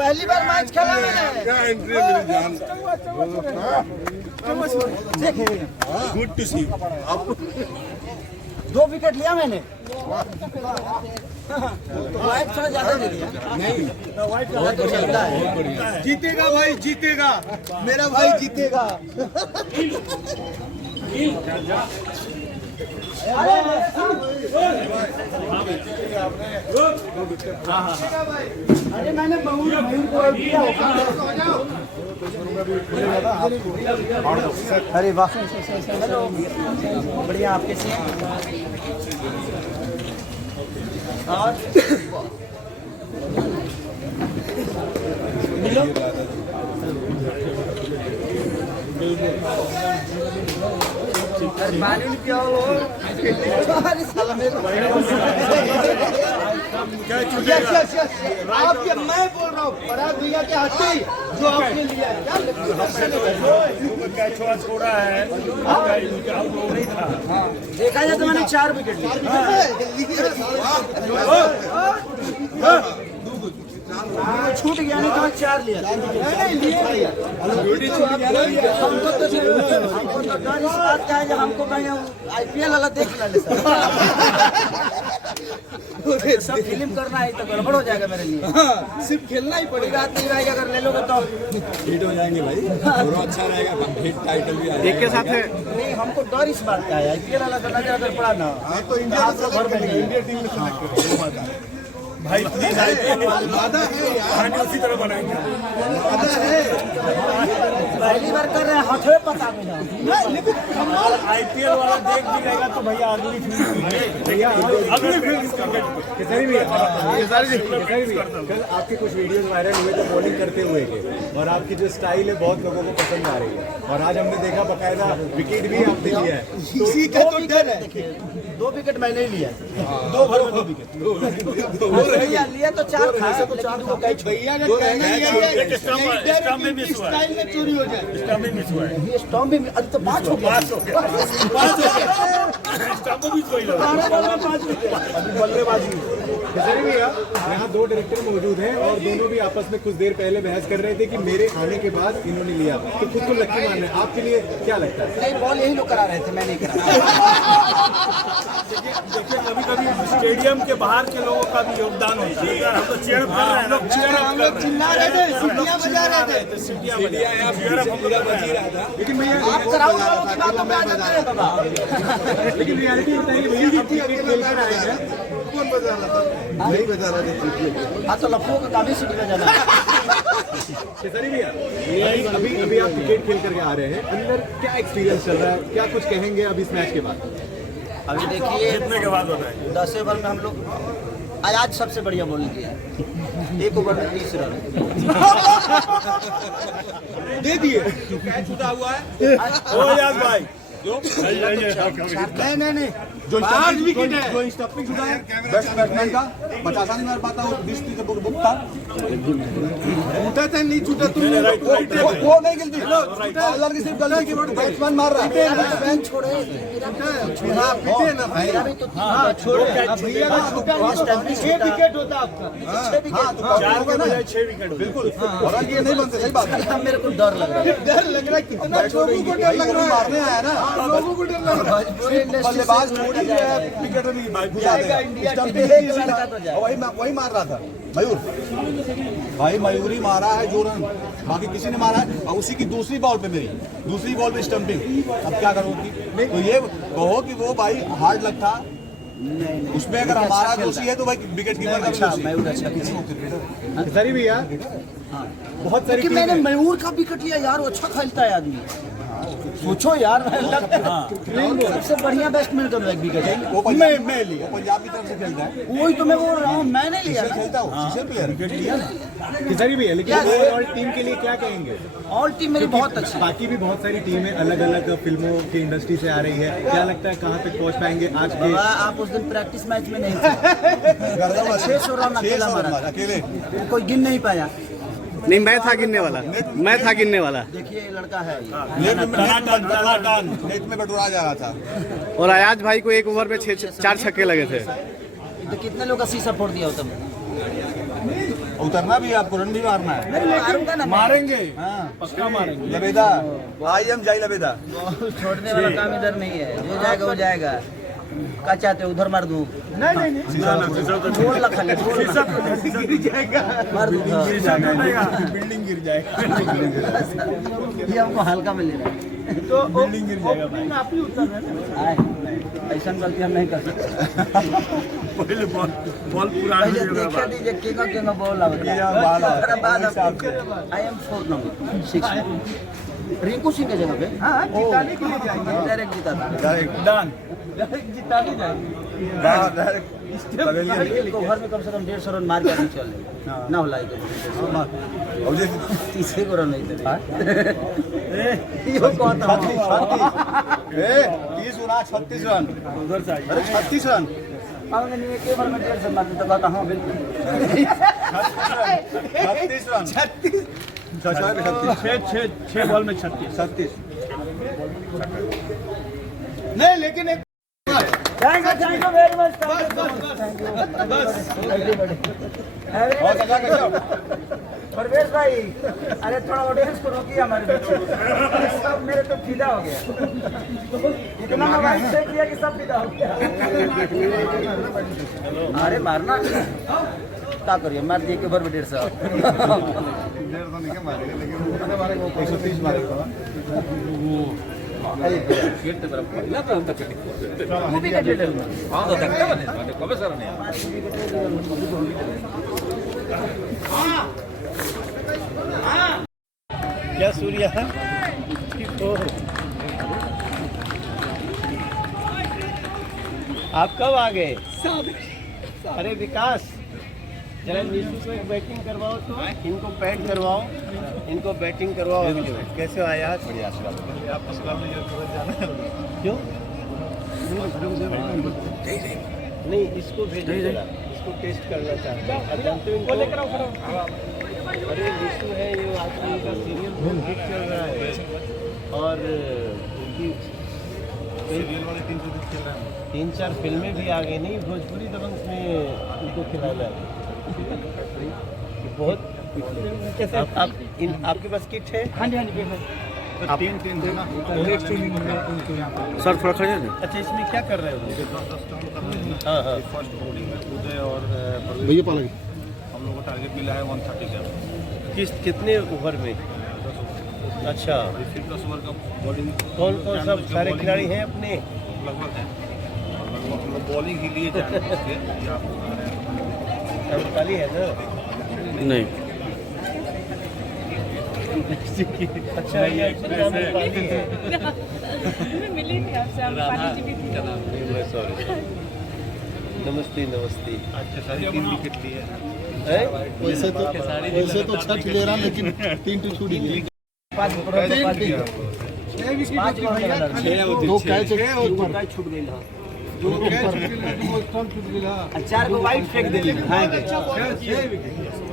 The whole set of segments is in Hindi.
पहली बार मैच खेला मैंने। क्या एंट्री मेरी जान। Good to C. 2 विकेट लिया मैंने। वाइट थोड़ा ज्यादा दे दिया। नहीं बहुत बढ़िया है। जीतेगा भाई, जीतेगा मेरा भाई, जीतेगा। अरे मैंने मयूर को दिया। अरे वाह, हेलो, बढ़िया। आप कैसे हैं? और मिलो। क्या हो? अरे साला मेरे को आपके, मैं बोल रहा हूँ पराग भैया के हाथी जो आपने लिया है। क्या छोड़ा है, नहीं था। देखा जाए तो मैंने 4 विकेट लिए। छूट गया नहीं तो मैं 4 लिया। हमको तो डर इस बात का है जो हमको कहीं IPL वाला देख ला ले सब फिल्म करना है तो गड़बड़ हो जाएगा मेरे लिए। सिर्फ खेलना ही कोई बात नहीं भाई, अगर ले लोगे तो हिट हो जाएंगे भाई, और अच्छा रहेगा, हिट टाइटल भी आएगा। एक के साथ है। नहीं, हमको डर इस बात का है, IPL वाला करना चाहिए अगर पड़ा ना तो इंडिया टीम में भाई प्लीज IPL कहानी उसी तरह बनाएंगे। पहली बार कर रहे हैं, हाथों में पता मिला। IPL वाला देख भी रहेगा तो भैया अगली फिल्म कल आपके कुछ वीडियोस वायरल हुए थे बॉलिंग करते हुए के, और आपकी जो स्टाइल है बहुत लोगों को पसंद आ रही है, और आज हमने देखा बकायदा विकेट भी आपने लिया है। इसी का तो डर है। 2 विकेट मैंने ही लिया। 2 ओवर में 2 विकेट लिया तो 4 था। भैया का कहना ये है स्टंप में मिस हुआ है। स्टाइल में चोरी हो जाए। स्टंप में मिस हुआ है। ये स्टॉम्प भी अभी तो 5 हो गया। स्टंप में मिस हुआ है। 5 विकेट। अभी बल्लेबाजी खेसारी भैया, यहाँ 2 डायरेक्टर मौजूद हैं और दोनों भी आपस में कुछ देर पहले बहस कर रहे थे कि मेरे आने के बाद इन्होंने लिया, तो खुद को लक्की मान रहे हैं। आपके लिए क्या लगता है? नहीं, बॉल यही लोग करा रहे थे, मैं नहीं करा। देखिए कभी कभी स्टेडियम के बाहर के लोगों का भी योगदान होता है। हम तो चेयर कर रहे हैं, लोग चेयर हम लोग चिल्ला रहे थे, सीटियां बजा रहे थे। लेकिन भैया आप कराओ वालों की बातों पे आ जाते हैं बाबा। लेकिन रियलिटी बताइए भैया, आप क्रिकेट खेल कर आए हैं, कौन बजा रहा था? नहीं बजा रहा था। हाँ तो लफुओं का काम ही सीटी बजाना। खेसारी भैया अभी आप क्रिकेट खेल करके आ रहे हैं, अंदर क्या एक्सपीरियंस चल रहा है, क्या कुछ कहेंगे अब इस मैच के बाद? अभी देखिए, जीतने के बाद बताएं। 10 ओवर में हम लोग आज सबसे बढ़िया बॉलिंग किया। 1 ओवर में 30 रन दे दिए। कैच छूटा हुआ है। ओ यार भाई नहीं जो 5 विकेट है, जो स्टंपिंग छूटा है बेस्ट बैट्समैन का, 50 नहीं मार पाता, वो 20 का बुक था। छूटा था नहीं छूटा, तुम वो नहीं गलती, बॉलर की सिर्फ गलती की, बैट्समैन मार रहा है। बैट्समैन छोड़े हां पीटे ना भाई। हां छोड़े भैया का छूटा 6 विकेट होता आपका। 6 विकेट 4 के बजाय 6 विकेट। बिल्कुल, और ये नहीं बनते। सही बात है। मेरे को डर लग रहा है। डर लग रहा है, कितना लोगों को डर लग रहा है। मारने आया ना, लोगों को डर लग रहा है। बल्लेबाज थोड़ी है, विकेट नहीं घुसा देगा। वही मार रहा था मयूर भाई, मयूरी मारा है जो रन, बाकी किसी ने मारा है। और उसी की दूसरी बॉल पे स्टंपिंग। अब क्या करोगी? तो ये कहो कि वो भाई हार्ड लग था, उसमें अगर हमारा दोषी है तो भाई विकेट कीपर का भी दोषी है। मयूर अच्छा खेसारी भैया बहुत सारी मैंने मयूर का विकेट लिया यार, अच्छा खेलता है आदमी। सोचो यार, सबसे बढ़िया बैट्समैन का विकेट है। मैं लिया, पंजाब की तरफ से खेलता है, वही तो मैं बोल रहा हूँ, मैंने लिया। खेलता हूँ विकेट लिया ना। खेसारी भैया, लेकिन ओवरऑल टीम के लिए क्या कहेंगे? ऑल टीम मेरी बहुत अच्छी है। बाकी भी बहुत सारी टीमें अलग अलग फिल्मों की इंडस्ट्री से आ रही है, क्या लगता है कहाँ तक पहुँच पाएंगे आज के? आप उस दिन प्रैक्टिस मैच में नहीं थे। 600 रन अकेला मारा, अकेले कोई गिन नहीं पाया। नहीं, मैं था गिनने वाला। देखिए लड़का है नेट में बटोरा जा रहा था। और अयाज भाई को 1 ओवर में 4 छक्के लगे थे। तो कितने लोग का शीशा फोड़ दिया होता। उतरना भी है आपको, रन भी मारना है। नहीं, मारूंगा ना मैं। मारेंगे, हाँ पक्का मारेंगे। लबेदा, आई एम जय लबेदा। बॉल छोड़ने वाला काम इधर नहीं है, जो जाएगा वो जाएगा। क्या चाहते हो, उधर मार दूं? बोल ला खाली, बोल ला। मार दूं बिल्डिंग गिर जाएगा। ये हमको हल्का में ले रहा है। तो बिल्डिंग गिर जाएगा भाई। आए, ऐसा गलती हम नहीं कर सकते। पहले बॉल पूरा पहले देखा दीजिए केगा केगा बॉल आवे। ये बाल है। I am 4 number 6 Rinku Singh के जगह पे। हाँ, जिताने के लिए जाएंगे, डायरेक्ट जिताना। Direct done. जिताने जाएंगे। डायरेक्ट एक ओवर में कम से कम 150 रन मार के आगे चल ना होला इधर। और ये 30 को रन नहीं थे। यो कहता हूं 36 रन। उधर से आइए। अरे 36 रन। हमने नहीं एक ओवर में 150 मार तो कहता हूं बिल्कुल 36 रन। 6 बॉल में 36। नहीं लेकिन एक थैंक यू वेरी मच। परवेश भाई, अरे थोड़ा ऑडियंस को रोकिए हमारे बीच। सब मेरे तो फिदा हो गया, इतना मोबाइल से किया कि सब फिदा हो गया। अरे मारना क्या करिए, मार दिए के ऊपर में 150। 130 मारे तो क्या सूर्या? आप कब आ गए? अरे विकास, जरा नीशू को एक बैटिंग करवाओ, तो इनको पैड करवाओ, इनको बैटिंग करवाओ। कैसे आया आज? बढ़िया आपको सलाम नहीं जाना है। क्यों? नहीं, इसको भेजो जरा, इसको टेस्ट करना चाहते हैं। आप जानते हो इनको? अरे नीशू है, ये आजकल का सीरियल बहुत हिट चल रहा है और उनकी सीरियल वाले 3-4 फिल्में भी आ गई। नहीं, भोजपुरी दबंग में उनको खिलाना है बहुत। आपके पास किट है? हाँ जी, तो 3 है ना। सर थोड़ा खड़े हैं। अच्छा, इसमें क्या कर रहे हो? हाँ हाँ, फर्स्ट बॉलिंग उदय और भैया पाला हम लोग को टारगेट मिला है 130 का। कितने ओवर में? अच्छा, 10 ओवर का बॉलिंग। कौन कौन सब सारे खिलाड़ी हैं अपने? लगभग है, लगभग बॉलिंग ही लिए जाएंगे। खाली है ना? नहीं। अच्छा, ये मिली थी आपसे, आप पानी जी भी थी। सॉरी। नमस्ते नमस्ते। अच्छा, सारी 3 विकेट लिए हैं। वैसे तो 6 ले रहा, लेकिन 3 तो छूट गई। 5 दो कैच छूट गई। दो कैच छूट गया। 4 को वाइट फेंक देली, खाएंगे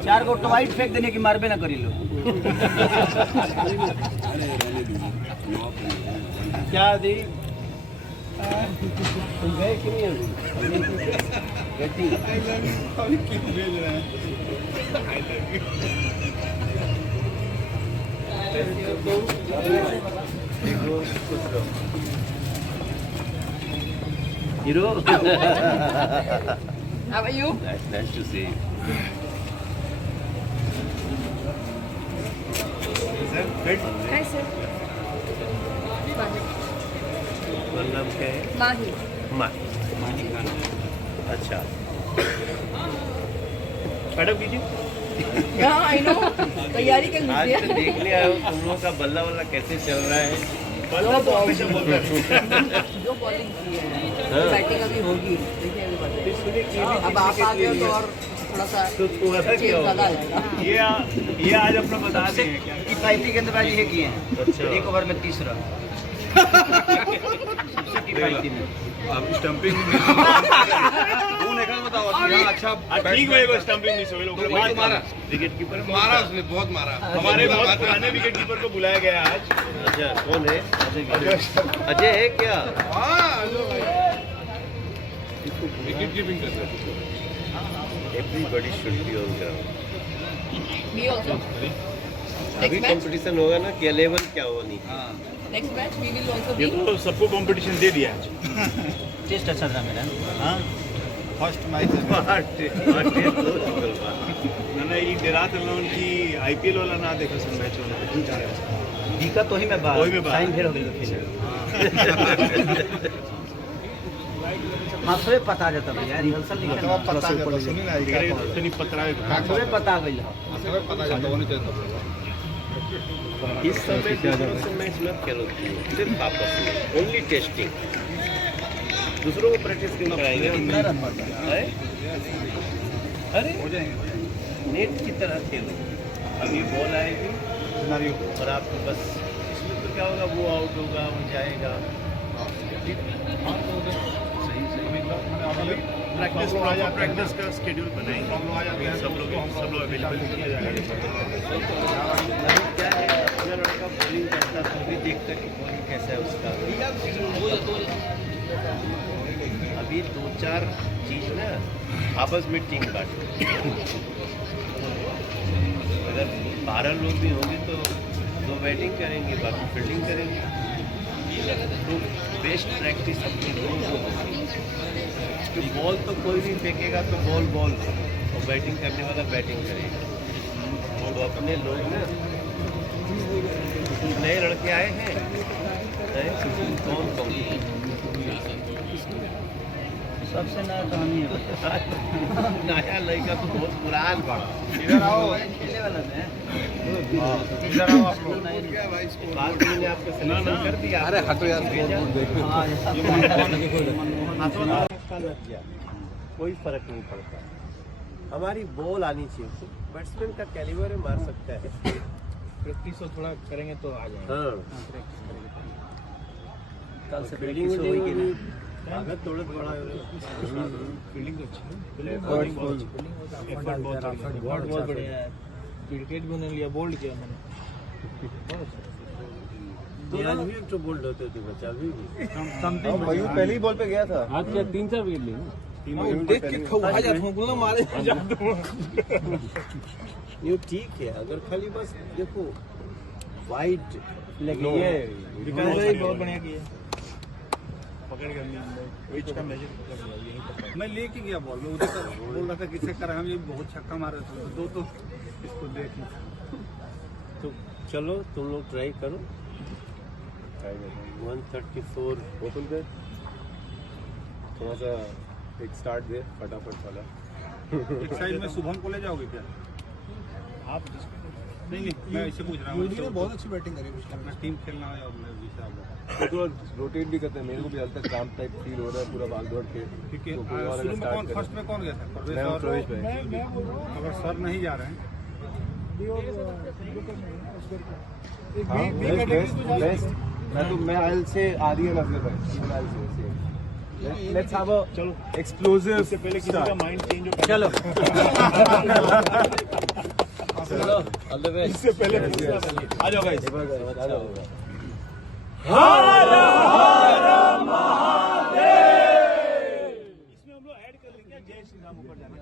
4 को तो वाइट फेंक देने की मारबे ना करी लो। क्या दी? तुम गए कि नहीं अभी? Hero? How are you? Nice to see you. Hi sir. नाम क्या है? Mahi. माही खान। अच्छा, मैडम कीजिए। Yeah, I know. तैयारी कर आज लीजिए। तो देखने आए हो तुम लोगों का बल्ला वल्ला कैसे चल रहा है? बल्ला तो हमेशा बोलता है। जो बॉलिंग की है, बैटिंग अभी होगी। देखिए अभी फिर सुनिए कि अब आप आ गए तो और थोड़ा सा तो थोड़ा सा क्या चेंज ज़्यादा होगा? आएगा। ये आज अपना बता दें क्या? किफायती गेंदबाजी है की है। अच्छा। 1 ओवर में 30 रन। सबसे किफायती में। अब स्टंपिंग बताओ अच्छा ठीक है, वो स्टंपिंग मिस हो गई। लोगों ने बहुत मारा। विकेट कीपर मारा उसने, बहुत मारा। हमारे बहुत पुराने विकेट कीपर को बुलाया गया आज। अच्छा, कौन है? अजय है क्या? विकेट कीपिंग कर रहे Everybody should be on ground. Me also. अभी Next match. कंपटीशन होगा ना क्या लेवल क्या होनी Next match we will also ये be. तो सबको कंपटीशन दे दिया आज टेस्ट अच्छा था मेरा हाँ फर्स्ट मैच मैंने ये डेरात लोन की आईपीएल वाला ना देखा सब मैच वाला दिक्कत तो ही में बात वही में बात। टाइम फेर हो गई माथवे पता जाता भैया रिहर्सल नहीं करना पता जाता सुनी ना इतनी पतरा माथवे पता गई पता जाता होने चाहिए इस समय दूसरों से मैच मत खेलो सिर्फ आपस में ओनली टेस्टिंग दूसरों को प्रैक्टिस क्यों कराएंगे अरे अरे नेट की तरह खेलो अभी बॉल आएगी और आप बस इसमें तो क्या होगा वो आउट होगा वो जाएगा प्रैक्टिस का शेड्यूल बनाएंगे सब लोग अवेलेबल किया जाएगा क्या है अपना लड़का बॉलिंग करता तो भी देखता कि बॉलिंग कैसा है उसका अभी 2-4 चीज ना आपस में टीम काट अगर 12 लोग भी होंगे तो 2 बैटिंग करेंगे बाकी फील्डिंग करेंगे तो बेस्ट प्रैक्टिस अपनी बॉल को होगी कि बॉल तो कोई भी फेंकेगा तो बॉल और बैटिंग करने वाला बैटिंग करेगा तो अपने लोग ना नए लड़के आए हैं कौन सबसे नया कहानी है नया लड़का तो बहुत पुरान बड़ा इधर आओ खेलने वाला है इधर आओ आप लोग बाद में मैंने आपको सिलेक्शन कर दिया अरे हटो यार कोई फर्क नहीं पड़ता हमारी बॉल आनी चाहिए बैट्समैन का कैलिबर है मार सकता है प्रैक्टिस थोड़ा करेंगे तो आ जाएगा हाँ कल से फील्डिंग प्रैक्टिस होगी कि नहीं भागत दौड़त बड़ा फील्डिंग अच्छी है बहुत बढ़िया है क्रिकेट भी उन्होंने लिया बोल्ड किया मैंने तो आज भी तो बोल्ड होते थे बच्चा अभी भी मयूर पहली बॉल पे गया था आज क्या 3-4 विकेट लिए देख के खवा जा ठोकना मारे जा ये ठीक है अगर खाली बस देखो वाइट लेकिन ये बहुत बढ़िया किया पकड़ कर लिया विच का मेजर मैं लेके गया बॉल में उधर बोल रहा था किसे कर हम ये बहुत छक्का मारे थे तो इसको देख तो चलो तुम लोग ट्राई करो 134 ओपन कर थोड़ा सा एक स्टार्ट दे फटाफट वाला एक साइड में शुभम को ले जाओगे क्या आप नहीं मैं इससे पूछ रहा हूँ ने बहुत अच्छी बैटिंग करी अपना टीम खेलना है और मैं तो रोटेट भी करते हैं मेरे को भी हल्का काम टाइप फील हो रहा है पूरा भाग दौड़ के ठीक है शुरू में कौन फर्स्ट में कौन गया था प्रवेश भाई अगर सर नहीं जा रहे हैं मैं आयल से आदि है नजर भाई लेट्स हैव अ चलो एक्सप्लोसिव इससे पहले किसी का माइंड चेंज हो चलो ऑल द बेस्ट इससे पहले आ जाओ गाइस इसमें हम लोग ऐड कर लेंगे क्या जय श्री राम ऊपर जाना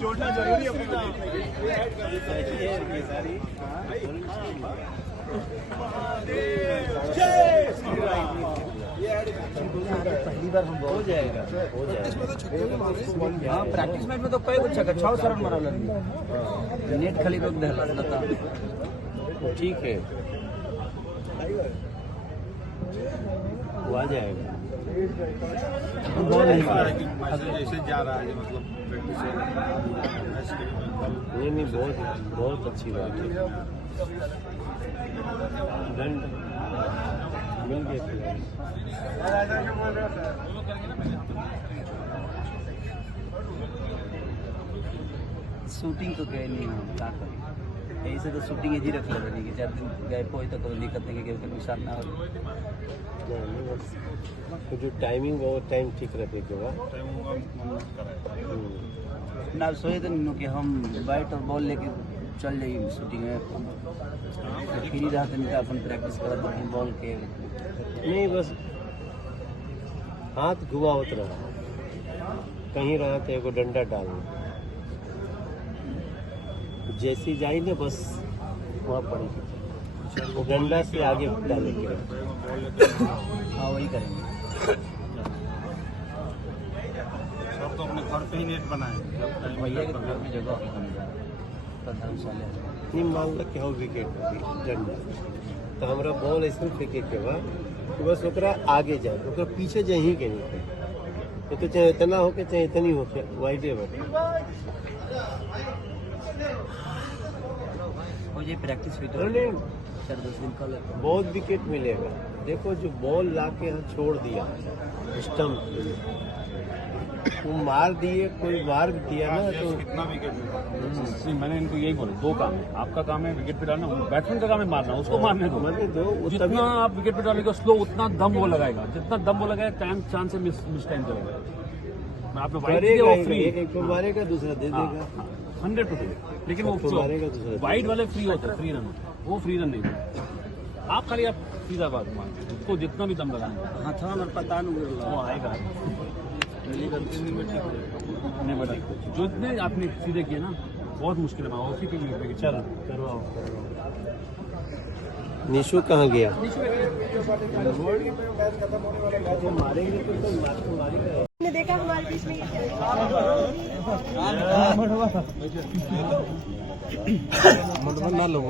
जोड़ना जरूरी है अपने पहली बार हम हो जाएगा हाँ प्रैक्टिस मैच में तो कई कुछ 6 रन मारा नेट खाली रोक दे ठीक है वो आ जाएगा जैसे जा रहा है मतलब नहीं बहुत बहुत अच्छी बात है दंड मिल गया शूटिंग तो कहीं नहीं हम क्या करें यही से तो शूटिंग ही रख ले बनी कि जब गए कोई तो कोई दिक्कत नहीं कि नुकसान ना हो तो जो टाइमिंग वो टाइम ठीक रखे के बाद ना सोचे तो नहीं कि हम बैट और बॉल लेके चल जाइए शूटिंग में फ्री रहा तो नहीं तो अपन प्रैक्टिस करत रही बॉल के नहीं बस हाथ घुमावत रहा कहीं रहा तो एगो डंडा डालना, जैसी जाई ना बस वहाँ पड़ी, वो डंडा से आगे डालेंगे। हाँ वही करेंगे। सब तो अपने घर पे ही नेट बनाए, भैया के घर में जगह की कमी है, धर्मशाला है। नहीं मान लो कि हो विकेट डंडा तो हमारा बॉल ऐसे फेंके के बाद तो बस ओकरा आगे जाए, ओकरा पीछे जाए ही के नहीं तो चाहे इतना हो के चाहे इतनी हो के वाइडे बटे। और ये प्रैक्टिस हुई तो 4-10 दिन कल बहुत विकेट मिलेगा। देखो जो बॉल ला के यहाँ छोड़ दिया स्टम्प, वो मार दिए, कोई मार दिया ना तो कितना विकेट मिला। मैंने इनको यही बोला, दो काम है, आपका काम है विकेट पे डालना, बैट्समैन का काम है मारना, उसको मारने दो। मैंने दो वो तभी जितना आप विकेट पे डालेंगे स्लो, उतना दम वो लगाएगा, जितना दम वो लगाएगा चांस से मिस टाइम चलेगा। मैं आपने वाइड दिया, करेगा वो ही, फ्री एक को मारेगा दूसरा दे देगा। 100%, लेकिन सबको मारेगा दूसरा वो वाइड वाले फ्री होते हैं, फ्री रन, वो फ्री रन नहीं देते। आप खाली आप सीधा बात मानते, उसको जितना भी दम लगाएंगे हाँ था मेरे पता वो आएगा। नहीं बेटा, जो इतने आपने सीधे किए ना बहुत मुश्किल है, उसी के लिए चल करवाओ। निशु कहाँ गया? मारेंगे तो मारेगा। ने देखा हमारे बीच में ना लोग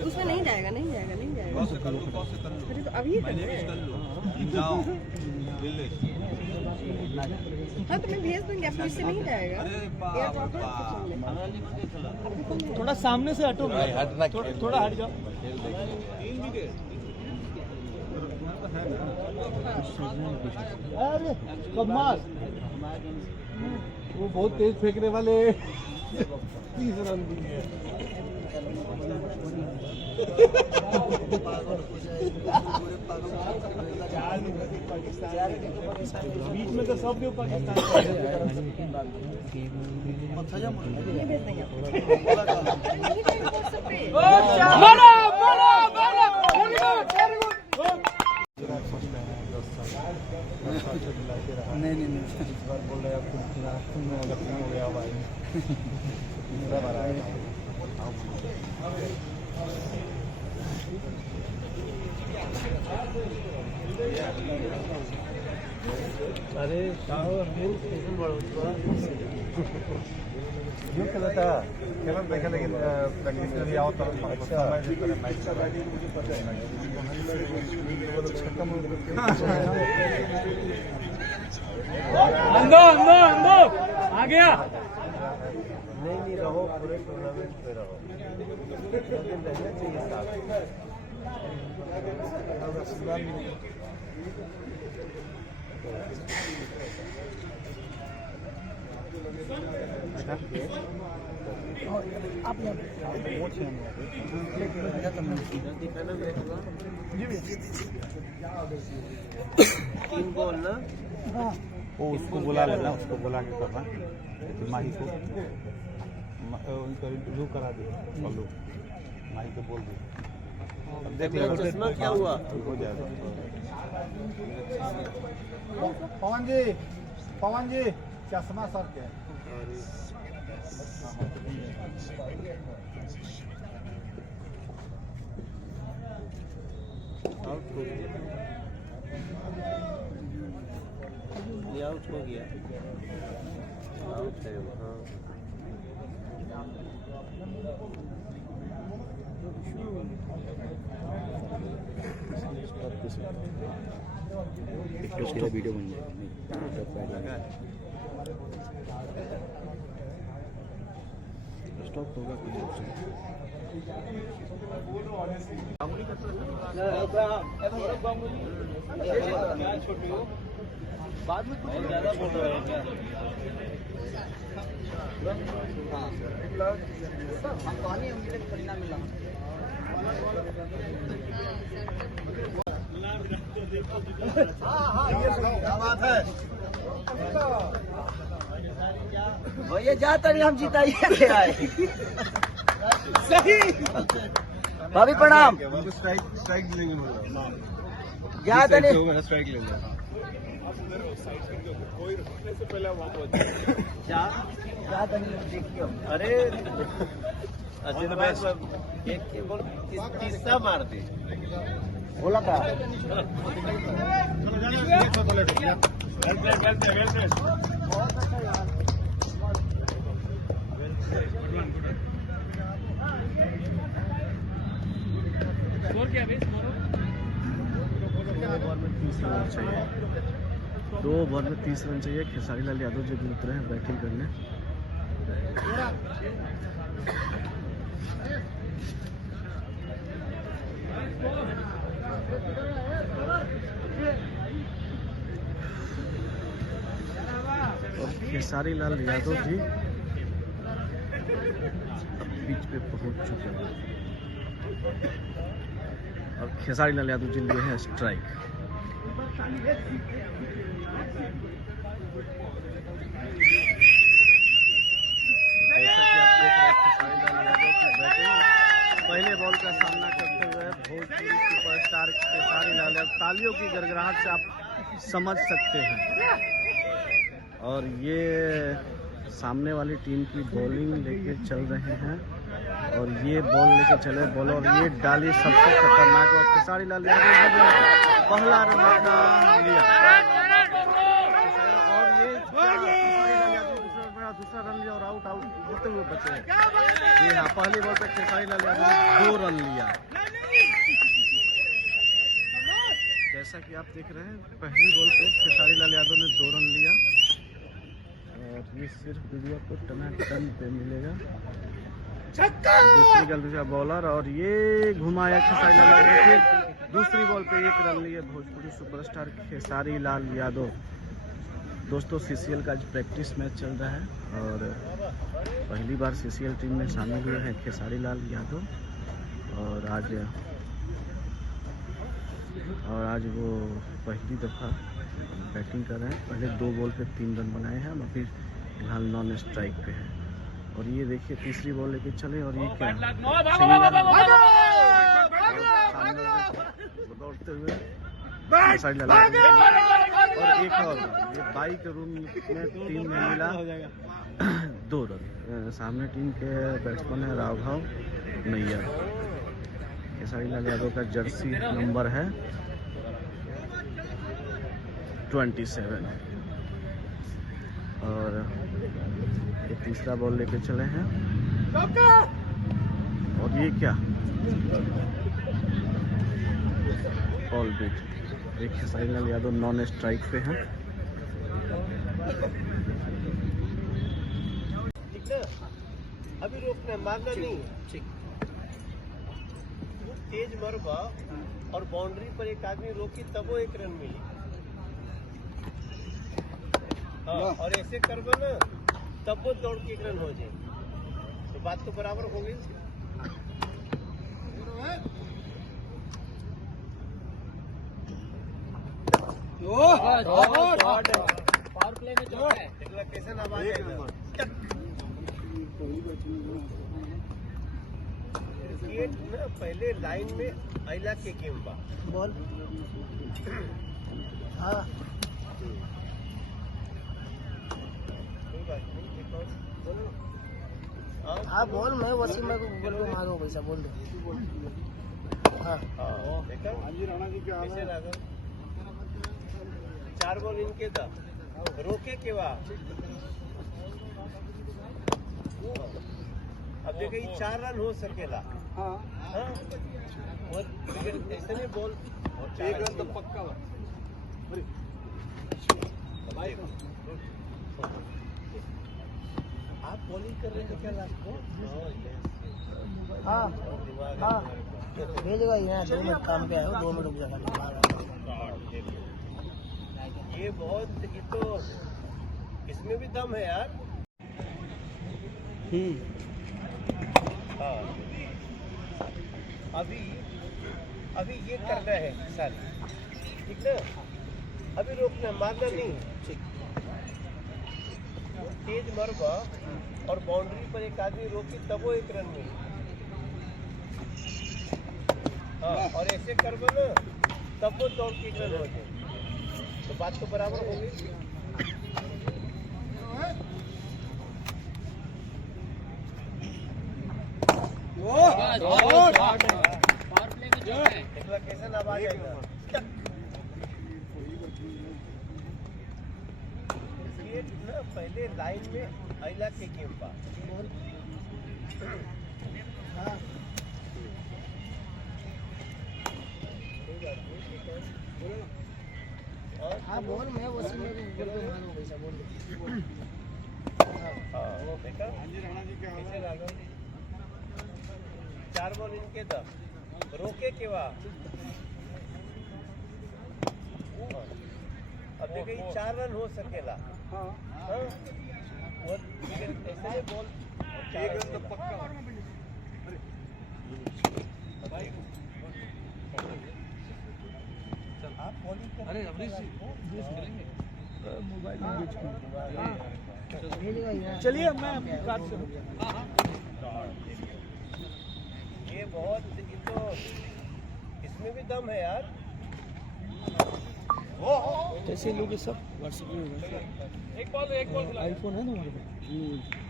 उसमें नहीं जाएगा, नहीं जाएगा, नहीं जाएगा। अरे तो अभी कर हाँ तो मैं भेज दूंगी, आपको इससे नहीं जाएगा। एयर ड्रॉप है आपके फोन में। थोड़ा सामने से हटो, थोड़ा हट जाओ। अरे कमाल, वो बहुत तेज फेंकने वाले 30 रन दिए। बीच में तो सब लोग पाकिस्तान ये भेज देंगे आपको। नहीं जाएगा WhatsApp पे। नहीं इस बार बोल रहे आपको हो गया भाई। अरे जो खेला था खेला देखा, लेकिन प्रैक्टिस में भी आओ तो आ गया। नहीं रहो, पूरे टूर्नामेंट पे रहो, लेकिन रहना चाहिए साथ। तीन बॉल ना, वो उसको बुला लेना, उसको बुला के करना, माही को उनका इंटरव्यू करा दे, बोलो माही को बोल दो, अब देख ले चश्मा क्या हुआ? हो जाएगा। पवन जी चश्मा सर के आउट हो गया, आउट है हाँ। वीडियो बन जाएगा। स्टॉप होगा बाद में कुछ ज्यादा फोटो है क्या? हम कहानी हमके परिणाम मिला। क्या बात है? भैया जाता नहीं हम जीताइए के आए सही। भाभी प्रणाम। स्ट्राइक लेंगे जाता नहीं स्ट्राइक लेंगे। जाता नहीं देखियो। अरे अजीत भाई एक के बॉल तीसरा मार दे बोला था दो ओवर में 30 रन चाहिए। खेसारी लाल यादव जो भी उतरे हैं बैटिंग करने। और खेसारी लाल यादव जी अब पिच पे पहुंच चुके हैं और खेसारी लाल यादव जी लिए हैं स्ट्राइक। पहले बॉल का सामना करते हुए भोजपुरी सुपरस्टार खेसारी लाल यादव, तालियों की गड़गड़ाहट से आप समझ सकते हैं। और ये सामने वाली टीम की बॉलिंग लेके चल रहे हैं और ये बॉल लेके चले बॉल और ये डाली सबसे खतरनाक और खेसारी लाल यादव ने पहला रन अपना लिया और ये दूसरा रन लिया और आउट होते हुए बचे। जी हाँ, पहली बॉल पे खेसारी लाल यादव ने 2 रन लिया। जैसा कि आप देख रहे हैं पहली बॉल पे खेसारी लाल यादव ने 2 रन लिया और ये सिर्फ वीडियो को टनाटन पे मिलेगा। दूसरी गलती से बॉलर और ये घुमाया खेसारी लाल यादव। फिर दूसरी बॉल पे 1 रन लिए भोजपुरी सुपरस्टार खेसारी लाल यादव। दोस्तों सीसीएल का आज प्रैक्टिस मैच चल रहा है और पहली बार सीसीएल टीम में शामिल हुए हैं खेसारी लाल यादव और आज वो पहली दफ़ा बैटिंग कर रहे हैं। पहले 2 बॉल पे 3 रन बनाए हैं, अभी फिलहाल नॉन स्ट्राइक पे है। और ये देखिए तीसरी बॉल लेके चले और ये क्या दौड़ते हुए खेसारी लाल यादव और एक और ये बाइक रूम में टीम में मिला 2 रन। सामने टीम के बैट्समैन है राघव नैयर। खेसारी लाल यादव का जर्सी नंबर है 27 और ये तीसरा बॉल लेके चले हैं और ये क्या ऑल बीट। एक खेसारी लाल यादव नॉन स्ट्राइक पे हैं। अभी रोकना मारना नहीं ठीक। तेज मरबा और बाउंड्री पर एक आदमी रोकी तब वो 1 रन मिली। हाँ, और ऐसे करबो ना तब वो दौड़ के 1 रन हो जाए तो बात तो बराबर हो गई। पावर प्ले में जो है कैसे ना ना पहले लाइन में आइला के गेम बा बॉल। हाँ हाँ बॉल मैं वसीम में गूगल पे मारो पैसा बोल दो। हाँ राणा जी क्या 4 बॉल इनके था रोके के बाद अब देखिए 4 रन हो सकेला। हाँ और ऐसे नहीं बॉल और 1 रन तो पक्का हुआ। आप बॉलिंग कर रहे हैं क्या लास्ट को? हाँ हाँ भेजेगा यहाँ 2 मिनट काम पे आया 2 मिनट रुक जाएगा। ये बहुत ये तो इसमें भी दम है यार। हाँ अभी ये करना है सर ठीक ना? अभी रोकना, मारना नहीं। तेज मरबा और बाउंड्री पर एक आदमी रोकी तब वो 1 रन में। हाँ, और ऐसे करबो ना तब वो दौड़ के 1 रन हो जाए, तो बात तो बराबर होगी। कैसा आवाज आएगा ना, पहले लाइन में अला के गेम पा। हाँ बोल, मैं वो सुन मेरे ऊपर तो मानो पैसा बोल। हाँ, वो देखा कैसे लगा? 4 बॉल इनके था, रोके के बाद अब देखिए 4 रन हो सकेला। हाँ, वो ऐसे बॉल 1 रन तो पक्का। आप बॉलिंग कर, अरे अमरीश जी करेंगे मोबाइल में चलिए मैं काट से ये बहुत, ये तो इसमें भी दम है यार। कैसे लोग सब व्हाट्सएप में एक बॉल आईफोन है ना हमारे पास,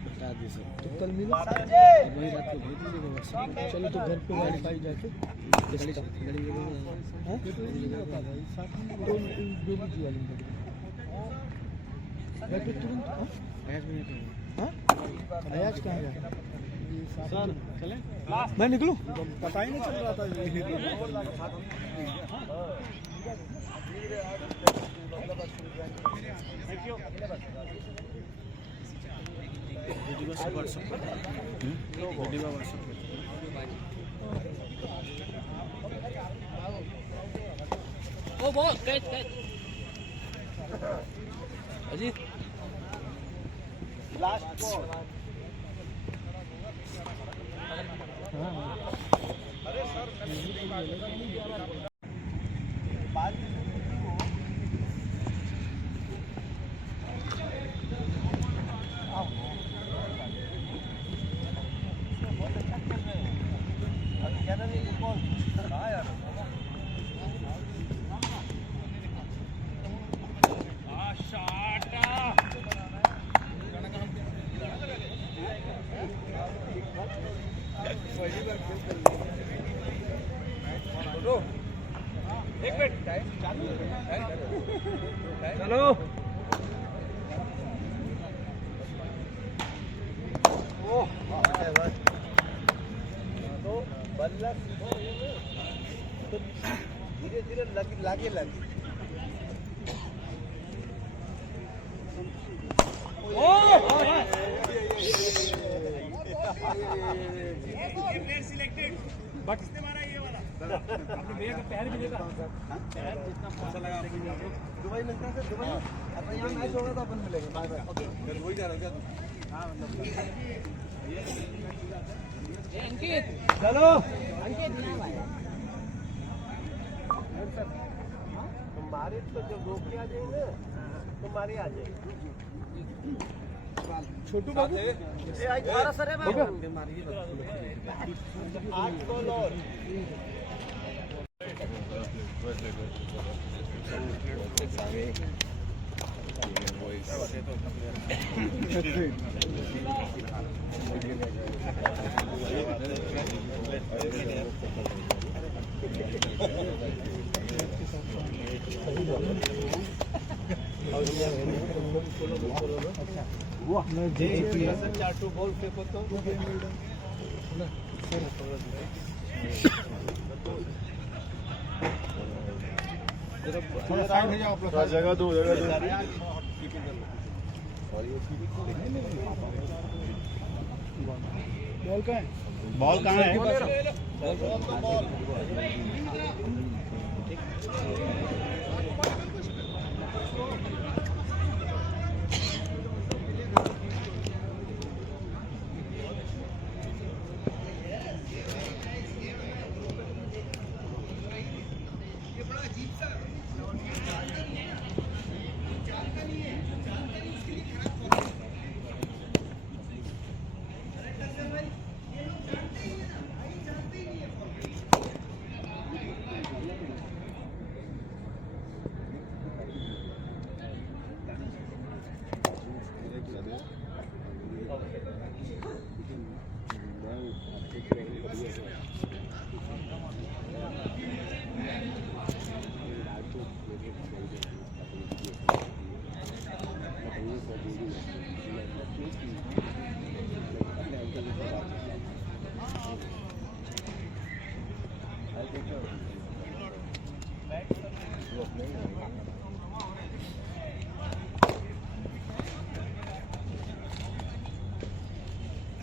बता दे सर। तो कल मिलो वही रात को भेज दीजिएगा व्हाट्सएप। चलो तो घर पे वाईफाई जाके गाड़ी वाली तुरंत अयाज कहाँ गया सर? चले मैं निकलूं, पता ही नहीं चल रहा था। Oh ball catch Ajit last ball. अरे सर चलो तो बल्ला तो धीरे धीरे लागे लगे। बट इसने मारा ये वाला, आपने मेरे का पैर भी देखा, पैर जितना पैसा लगा दुबई मिलता है। दुबई अपन यहाँ मैच होगा तो अपन मिलेंगे। Bye bye. ओके वही जा रहा है क्या? हाँ मतलब अंकित चलो अंकित ना भाई तुम्हारे तो जब रोक के आ जाए ना तुम्हारे आ जाए। छोटू बाबू सर है 8 बॉल और चाटू बॉल फेंको तो जगह दो बॉल कहाँ है?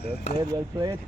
Well played, well played.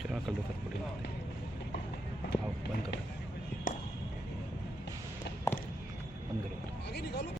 चला कर लो सर पुढे आओ बंद करो बंद करो